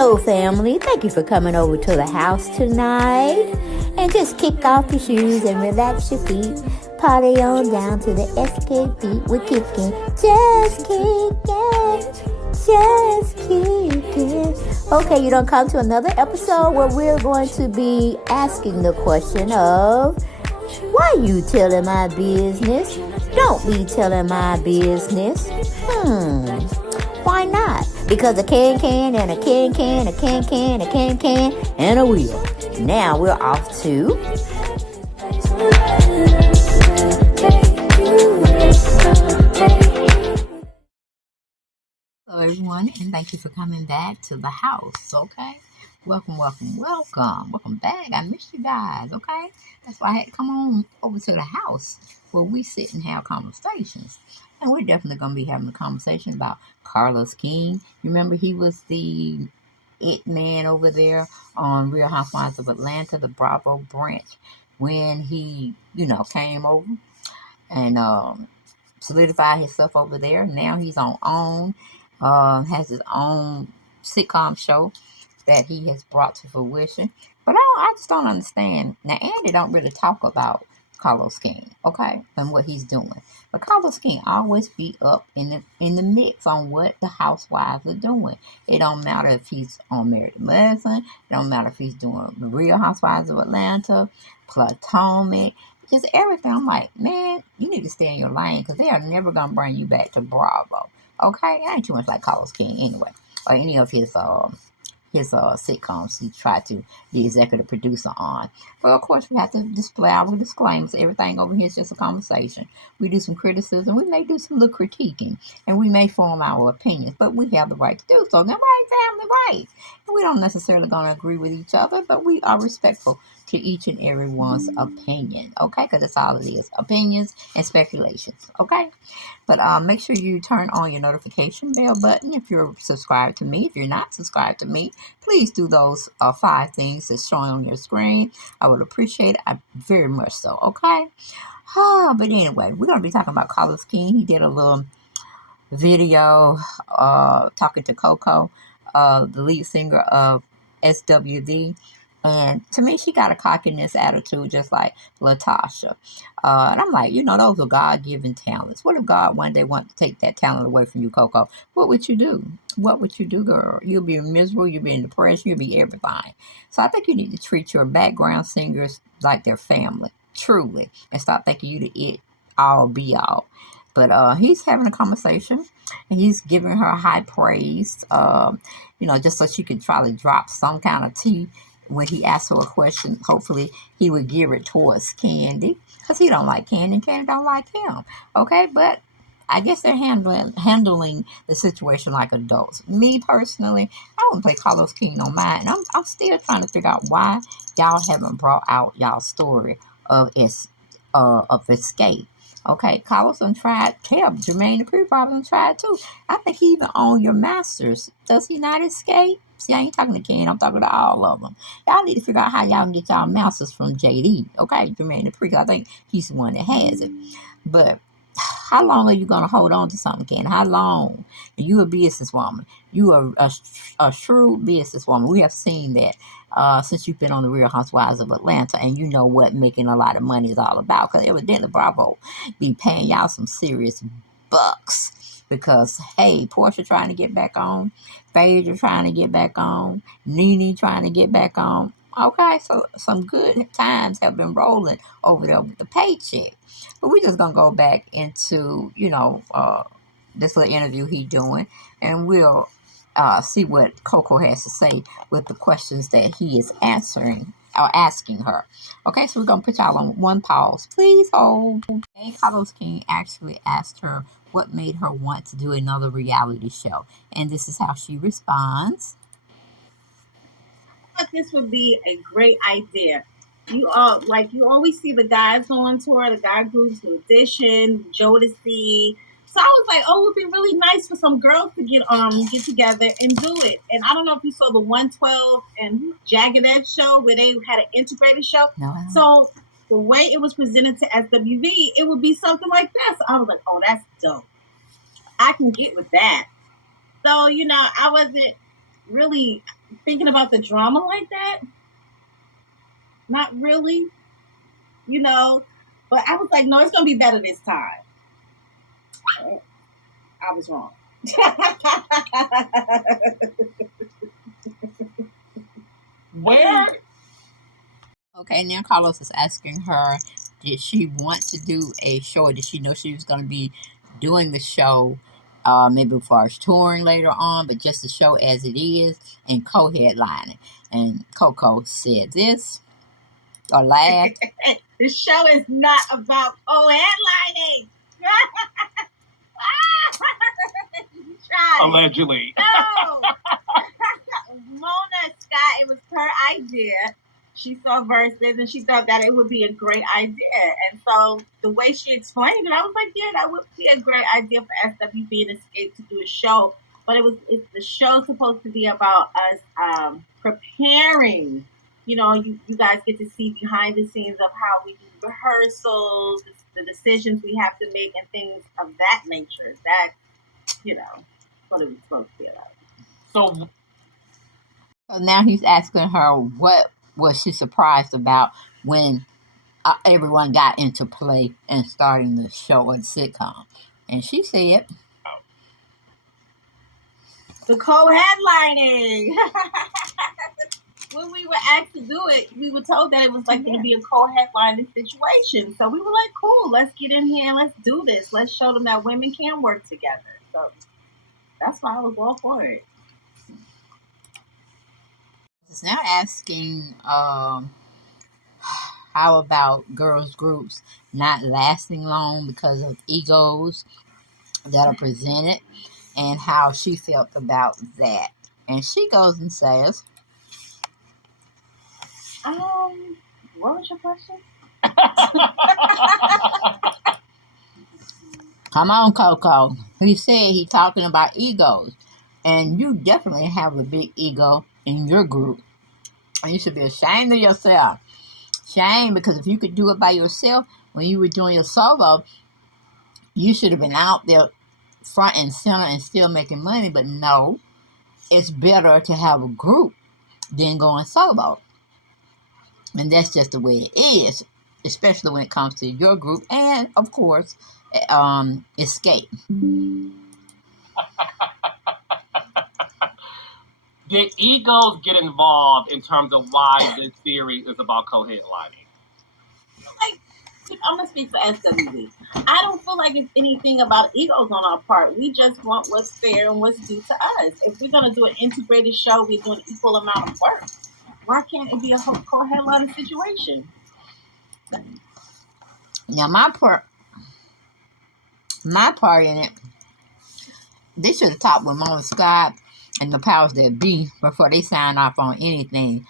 Hello, family. Thank you for coming over to the house tonight. And just kick off your shoes and relax your feet. Party on down to the SWV. We're kicking. Just kicking. Just kicking. Okay, you don't come to another episode where we're going to be asking the question of, why you telling my business? Don't be telling my business. Why not? Because a can and a can, a can, and a wheel. Now we're off to... Hello, everyone, and thank you for coming back to the house, okay? Welcome back. I missed you guys, okay? That's why I had to come on over to the house where we sit and have conversations. And we're definitely going to be having a conversation about Carlos King. You remember he was the it man over there on Real Housewives of Atlanta, the Bravo branch, when he, came over and solidified himself over there. Now he's on OWN, has his own sitcom show that he has brought to fruition. But I just don't understand. Now, Andy don't really talk about Carlos King, okay, and what he's doing. But Carlos King always be up in the mix on what the housewives are doing. It don't matter if he's on Married to Medicine. It don't matter if he's doing the Real Housewives of Atlanta, Platonic, just everything. I'm like, man, you need to stay in your lane because they are never going to bring you back to Bravo, okay? It ain't too much like Carlos King anyway, or any of his sitcoms he tried to be executive producer on. But of course, we have to display our disclaimers. Everything over here is just a conversation. We do some criticism. We may do some little critiquing. And we may form our opinions. But we have the right to do so. Now, right, family, right. And we don't necessarily going to agree with each other, but we are respectful to each and everyone's opinion. Okay? Because that's all it is. Opinions and speculations. Okay? But make sure you turn on your notification bell button if you're subscribed to me. If you're not subscribed to me, please do those 5 things that's showing on your screen. I would appreciate it. Very much so, okay? But anyway, we're going to be talking about Carlos King. He did a little video talking to Coko, the lead singer of SWV. And to me, she got a cockiness attitude just like Latasha. And I'm like, those are God-given talents. What if God one day wanted to take that talent away from you, Coko? What would you do? What would you do, girl? You'll be miserable. You'll be in depression. You'll be everything. So I think you need to treat your background singers like their family, truly, and stop thinking you the it all be all. But he's having a conversation, and he's giving her high praise, just so she can try to drop some kind of tea. When he asked her a question, hopefully he would gear it towards Kandi, because he don't like Kandi and Kandi don't like him. Okay, but I guess they're handling the situation like adults. Me personally, I wouldn't play Carlos King on mine, and I'm still trying to figure out why y'all haven't brought out y'all story of Escape. Okay, Carlos done tried. Jermaine Dupri probably done tried too. I think he even owned your masters. Does he not escape? See, I ain't talking to Ken. I'm talking to all of them. Y'all need to figure out how y'all can get y'all masters from JD. Okay, Jermaine Dupri. I think he's the one that has it. But how long are you going to hold on to something, Ken? How long? You a businesswoman. You are a shrewd businesswoman. We have seen that since you've been on the Real Housewives of Atlanta, and you know what making a lot of money is all about. Because evidently Bravo be paying y'all some serious bucks. Because, hey, Portia trying to get back on, Phaedra trying to get back on, Nene trying to get back on. Okay, so some good times have been rolling over there with the paycheck. But we're just going to go back into, this little interview he doing, and we'll see what Coko has to say with the questions that he is answering or asking her. Okay, so we're going to put y'all on one pause. Please hold. And Carlos King actually asked her what made her want to do another reality show. And this is how she responds. I thought this would be a great idea. You always see the guys on tour, the guy groups, New Edition, Jodeci. So I was like, oh, it would be really nice for some girls to get together and do it. And I don't know if you saw the 112 and Jagged Edge show where they had an integrated show. No. So the way it was presented to SWV, it would be something like that. So I was like, oh, that's dope. I can get with that. So, I wasn't really thinking about the drama like that. Not really, you know. But I was like, no, it's gonna be better this time. I was wrong. Where? Okay, now Carlos is asking her, did she want to do a show, or did she know she was going to be doing the show, maybe as far as touring later on, but just the show as it is, and co-headlining. And Coko said this, or laughed. The show is not about co-headlining. Allegedly. No. Mona Scott, it was her idea. She saw Versus and she thought that it would be a great idea. And so the way she explained it, I was like, yeah, that would be a great idea for SWV and Escape to do a show. But it's the show supposed to be about us preparing. You know, you guys get to see behind the scenes of how we do rehearsals, the decisions we have to make, and things of that nature. That, you know, what it was supposed to be about. So now he's asking her what was she surprised about when everyone got into play and starting the show or the sitcom. And she said, the co-headlining. When we were asked to do it, we were told that it was like going to be a co-headlining situation. So we were like, cool, let's get in here and let's do this. Let's show them that women can work together. So that's why I was all for it. It's now asking, how about girls groups not lasting long because of egos that are presented, and how she felt about that. And she goes and says, what was your question? Come on, Coko. He said he's talking about egos. And you definitely have a big ego in your group. And you should be ashamed of yourself. Shame, because if you could do it by yourself when you were doing your solo, you should have been out there front and center and still making money. But no, it's better to have a group than going solo. And that's just the way it is, especially when it comes to your group and, of course, Escape. Did egos get involved in terms of why this series is about co-headlining? Like, I'm going to speak for SWV. I don't feel like it's anything about egos on our part. We just want what's fair and what's due to us. If we're going to do an integrated show, we're doing an equal amount of work. Why can't it be a co-headlining situation? Now, my part in it, they should have talked with Mona Scott and the powers that be before they sign off on anything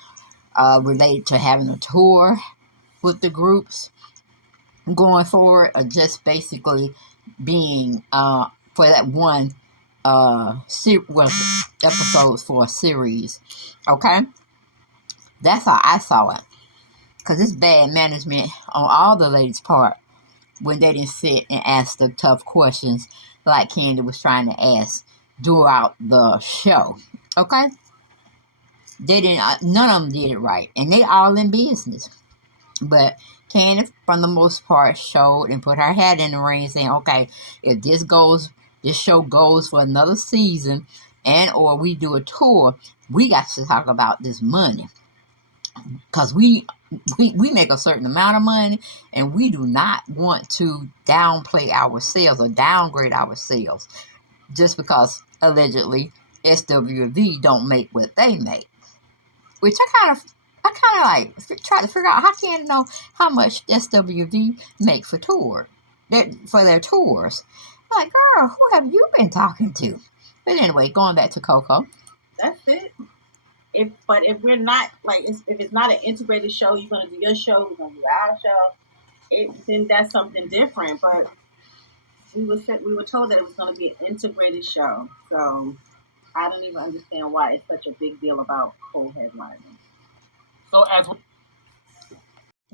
related to having a tour with the groups going forward, or just basically being for that one episodes for a series. Okay, that's how I saw it, because it's bad management on all the ladies' part when they didn't sit and ask the tough questions like Kandi was trying to ask throughout the show. Okay, they didn't. None of them did it right, and they all in business. But Kandi, for the most part, showed and put her hat in the ring, saying, "Okay, if this show goes for another season, and or we do a tour, we got to talk about this money, because we make a certain amount of money, and we do not want to downplay our sales or downgrade our sales just because allegedly SWV don't make what they make." Which I kind of like try to figure out, how can you know how much SWV make for their tours. I'm like, girl, who have you been talking to? But anyway, going back to Coko. That's it. If we're not, like, if it's not an integrated show, you're gonna do your show, we're gonna do our show. Then that's something different. But we were told that it was gonna be an integrated show, so I don't even understand why it's such a big deal about co-headlining. So as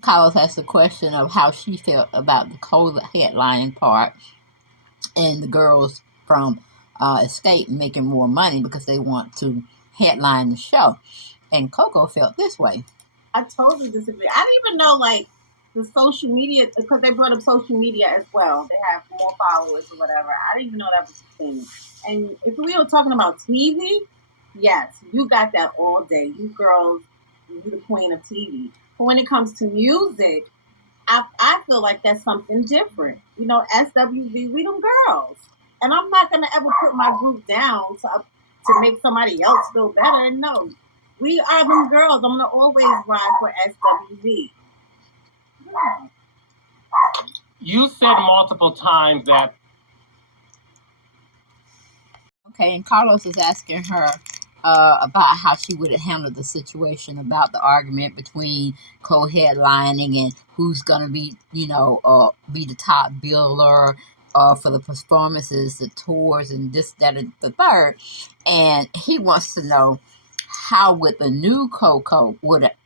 Carlos asked the question of how she felt about the co-headlining part and the girls from Escape making more money because they want to headline the show. And Coko felt this way. I totally disagree. I didn't even know, like, the social media, because they brought up social media as well. They have more followers or whatever. I didn't even know that was a thing. And if we were talking about TV, yes, you got that all day. You girls, you the queen of TV. But when it comes to music, I feel like that's something different. You know, SWV, we them girls. And I'm not going to ever put my group down to make somebody else feel better. No, we are them girls. I'm going to always ride for SWV. You said multiple times that. Okay, and Carlos is asking her about how she would have handled the situation about the argument between co-headlining and who's gonna be, be the top biller for the performances, the tours, and this, that, and the third. And he wants to know how would the new Coko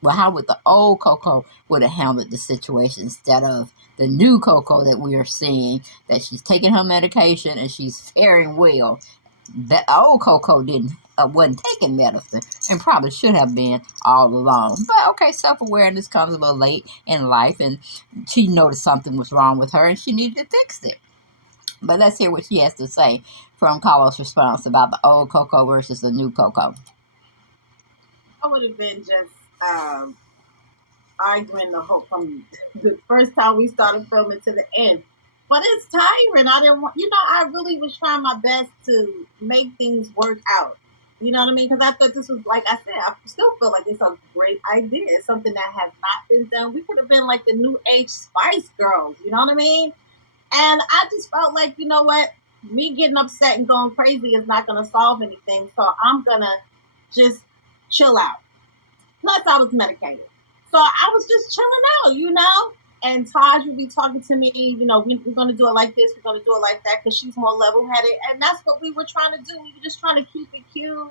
how would the old Coko would have handled the situation instead of the new Coko that we are seeing, that she's taking her medication and she's faring well. The old Coko wasn't taking medicine and probably should have been all along. But okay, self-awareness comes a little late in life, and she noticed something was wrong with her and she needed to fix it. But let's hear what she has to say from Carlos' response about the old Coko versus the new Coko. I would have been just arguing the whole from the first time we started filming to the end. But it's tiring. I didn't want, I really was trying my best to make things work out. You know what I mean? Because I thought this was, like I said, I still feel like it's a great idea. It's something that has not been done. We could have been like the new age Spice Girls. You know what I mean? And I just felt like, you know what? Me getting upset and going crazy is not going to solve anything. So I'm going to just chill out. Plus, I was medicated. So I was just chilling out, And Taj would be talking to me, we're going to do it like this, we're going to do it like that, because she's more level-headed. And that's what we were trying to do. We were just trying to keep it cute.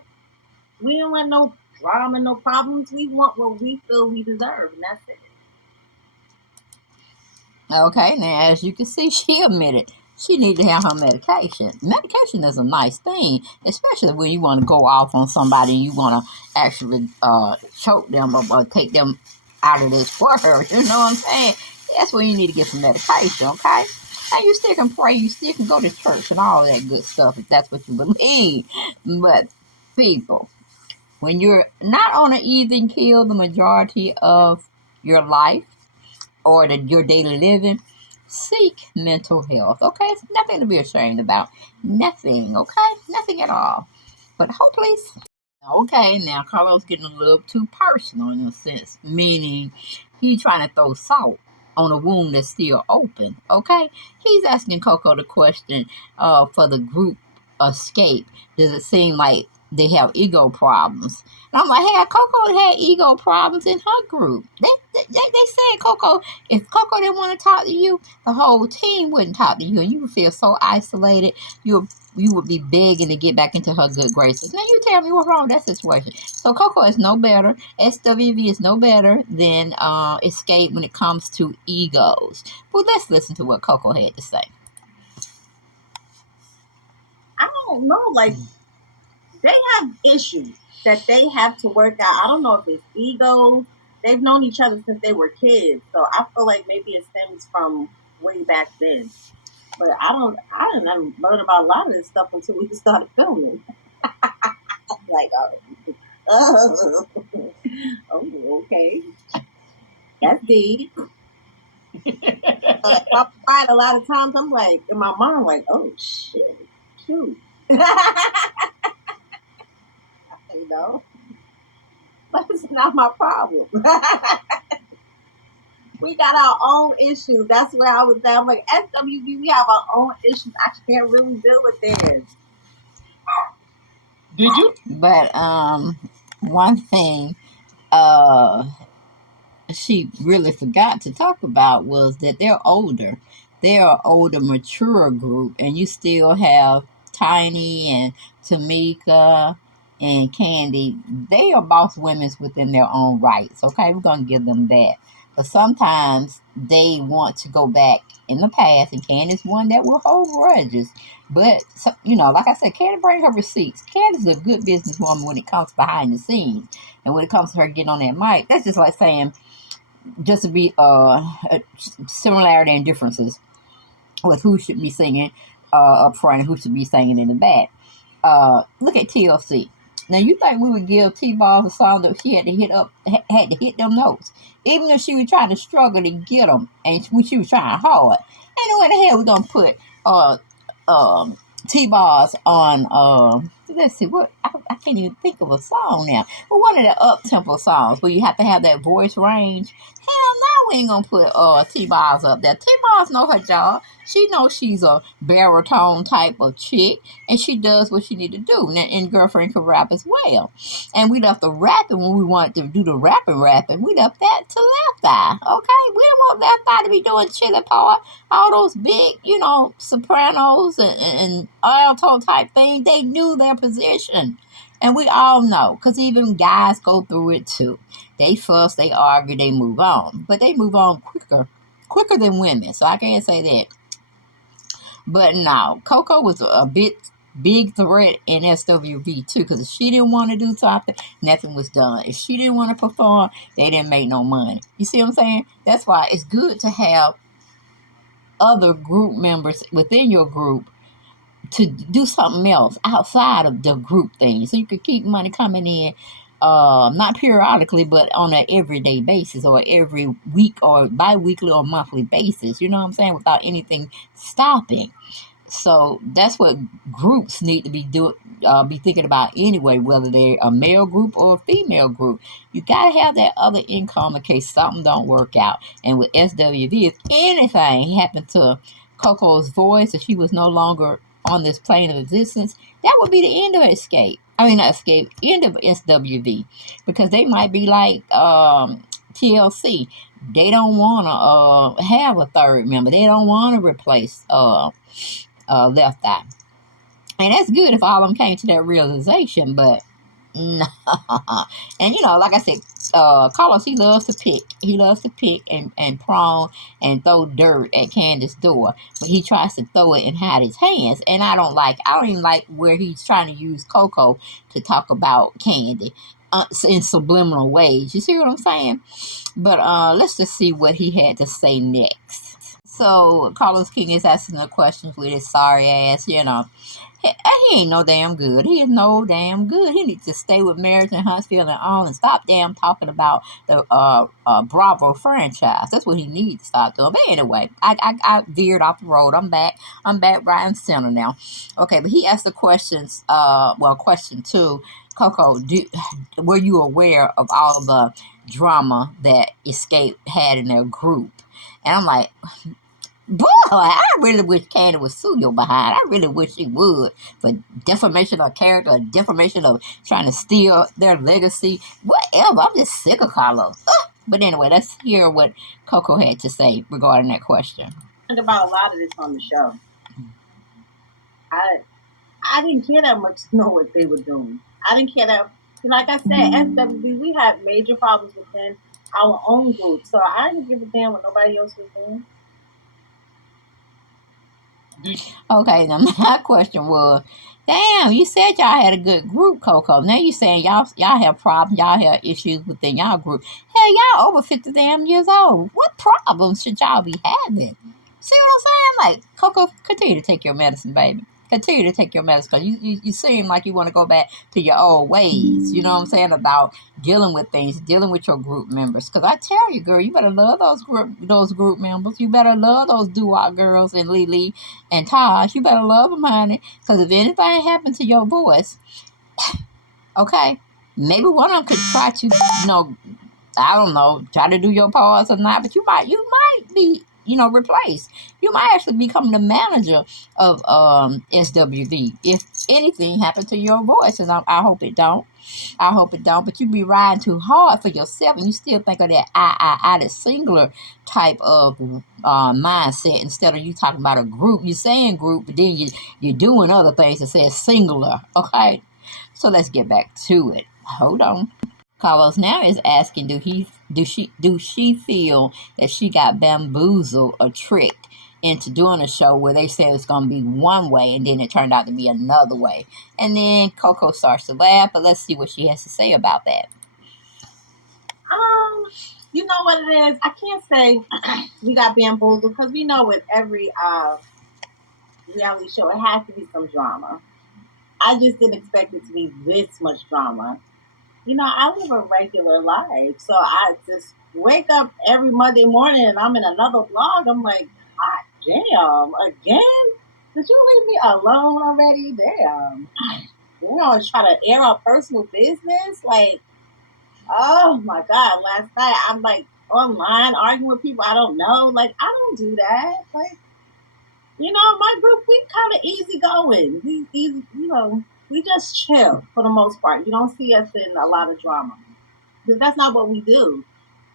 We don't want no drama, no problems. We want what we feel we deserve, and that's it. Okay, now as you can see, she admitted she needed to have her medication. Medication is a nice thing, especially when you want to go off on somebody and you want to actually choke them or take them out of this world. You know what I'm saying? That's when you need to get some medication, okay? And you still can pray, you still can go to church and all that good stuff if that's what you believe. But people, when you're not on an even keel the majority of your life or your daily living, seek mental health, okay? It's nothing to be ashamed about. Nothing, okay? Nothing at all. But hopefully... Okay, now Carlos getting a little too personal in a sense, meaning he's trying to throw salt on a wound that's still open, okay? He's asking Coko the question for the GroupXscape. Does it seem like they have ego problems? And I'm like, hey, Coko had ego problems in her group. They said, Coko, if Coko didn't want to talk to you, the whole team wouldn't talk to you, and you would feel so isolated. You would be begging to get back into her good graces. Now you tell me what's wrong with that situation. So Coko is no better. SWV is no better than Escape when it comes to egos. Well, let's listen to what Coko had to say. I don't know. Like, they have issues that they have to work out. I don't know if it's egos. They've known each other since they were kids. So I feel like maybe it stems from way back then. But I didn't learn about a lot of this stuff until we started filming. Like, oh, okay. That's deep. I cried a lot of times. I'm like, in my mind, like, oh, shit. Shoot. But it's not my problem. We got our own issues. That's where I was at. I'm like, SWV, we have our own issues. I can't really deal with this. Did you? But one thing she really forgot to talk about was that they're older. They're an older, mature group, and you still have Tiny and Tamika and Kandi. They are boss women within their own rights, okay? We're going to give them that. But sometimes they want to go back in the past, and Candi's one that will hold grudges. But, like I said, Kandi bring her receipts. Candi's a good businesswoman when it comes behind the scenes. And when it comes to her getting on that mic, that's just like saying, just to be similarity and differences with who should be singing up front and who should be singing in the back. Look at TLC. Now, you think we would give T-Balls a song that she had to hit them notes, even if she was trying to struggle to get them, and she was trying hard. Ain't no way the hell we're gonna put T-Balls on. Let's see what I can't even think of a song now. But one of the up-tempo songs where you have to have that voice range. Hell no, we ain't gonna put T-Balls up there. T-Balls know her job. She knows she's a baritone type of chick, and she does what she need to do. And Girlfriend can rap as well. And we left the rapping when we wanted to do the rapping. We left that to Left Eye. Okay, we don't want Left Eye to be doing chili part, all those big, sopranos and alto type things. They knew their position. And we all know, because even guys go through it too. They fuss, they argue, they move on. But they move on quicker than women. So I can't say that. But no, Coko was a big threat in SWV too, because if she didn't want to do something, nothing was done. If she didn't want to perform, they didn't make no money. You see what I'm saying? That's why it's good to have other group members within your group to do something else outside of the group thing, so you could keep money coming in, not periodically, but on an everyday basis, or every week, or bi-weekly or monthly basis. You know what I'm saying? Without anything stopping. So that's what groups need to be thinking about anyway, whether they're a male group or a female group. You gotta have that other income in case something don't work out. And with SWV, if anything happened to Coco's voice, if she was no longer on this plane of existence, that would be the end of end of SWV, because they might be like TLC. They don't want to have a third member. They don't want to replace Left Eye. And that's good if all of them came to that realization, but no. And like I said, Carlos, he loves to pick. He loves to pick and prong and throw dirt at Candi's door. But he tries to throw it and hide his hands. And I don't even like where he's trying to use Coko to talk about Kandi in subliminal ways. You see what I'm saying? But let's just see what he had to say next. So Carlos King is asking the questions with his sorry ass, He ain't no damn good. He is no damn good. He needs to stay with Marriage and Huntsville and on, and stop damn talking about the Bravo franchise. That's what he needs to stop doing. But anyway, I veered off the road. I'm back right in center now. Okay, but he asked the questions. Question 2, Coko, were you aware of all the drama that Escape had in their group? And I'm like, boy, I really wish Kandi would sue your behind. I really wish she would, for defamation of character, defamation of trying to steal their legacy, whatever. I'm just sick of Carlos. But anyway, let's hear what Coko had to say regarding that question. I learned about a lot of this on the show. I didn't care that much to know what they were doing. I didn't care that. Like I said, SWV, we had major problems within our own group, so I didn't give a damn what nobody else was doing. Okay, now my question was, damn, you said y'all had a good group, Coko. Now you saying y'all have problems, y'all have issues within y'all group. Hell, y'all over 50 damn years old. What problems should y'all be having? See what I'm saying? Like, Coko, continue to take your medicine, baby. Continue to take your medicine, because you seem like you want to go back to your old ways. You know what I'm saying? About dealing with things, dealing with your group members. Because I tell you, girl, you better love those group members. You better love those doo-wop girls and Lily and Taj. You better love them, honey. Because if anything happened to your voice, okay, maybe one of them could try to, I don't know, try to do your parts or not. But you might be, replaced. You might actually become the manager of SWV if anything happened to your voice, and I hope it don't. I hope it don't. But you be riding too hard for yourself, and you still think of that that singular type of mindset instead of you talking about a group. You're saying group, but then you're doing other things that says singular. Okay, so let's get back to it. Hold on. Carlos now is asking, do she feel that she got bamboozled or tricked into doing a show where they said it's going to be one way and then it turned out to be another way? And then Coko starts to laugh, but let's see what she has to say about that. You know what it is? I can't say we got bamboozled because we know with every reality show it has to be some drama. I just didn't expect it to be this much drama. You know, I live a regular life, so I just wake up every Monday morning and I'm in another vlog. I'm like, hot damn, again? Did you leave me alone already? Damn. You know, try to air out personal business. Like, oh my God, last night I'm like online arguing with people I don't know. Like, I don't do that. Like, you know, my group, we kind of easygoing. We just chill for the most part. You don't see us in a lot of drama because that's not what we do.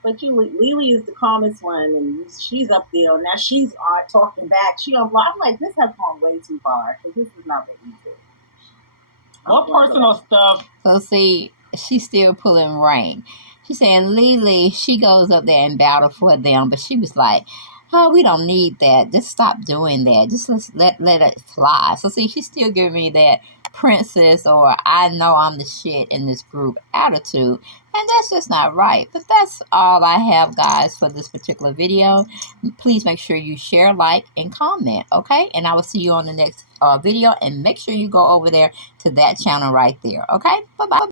But Lily is the calmest one, and she's up there. Now she's talking back. She on vlog. I'm like, this has gone way too far because this is not what we do. What personal stuff? So see, she's still pulling rank. She's saying Lily, she goes up there and battle for them, but she was like, oh, we don't need that. Just stop doing that. Just let it fly. So see, she's still giving me that princess or I know I'm the shit in this group attitude. And that's just not right. But that's all I have, guys, for this particular video. Please make sure you share, like, and comment, okay? And I will see you on the next video. And make sure you go over there to that channel right there, okay? Bye-bye.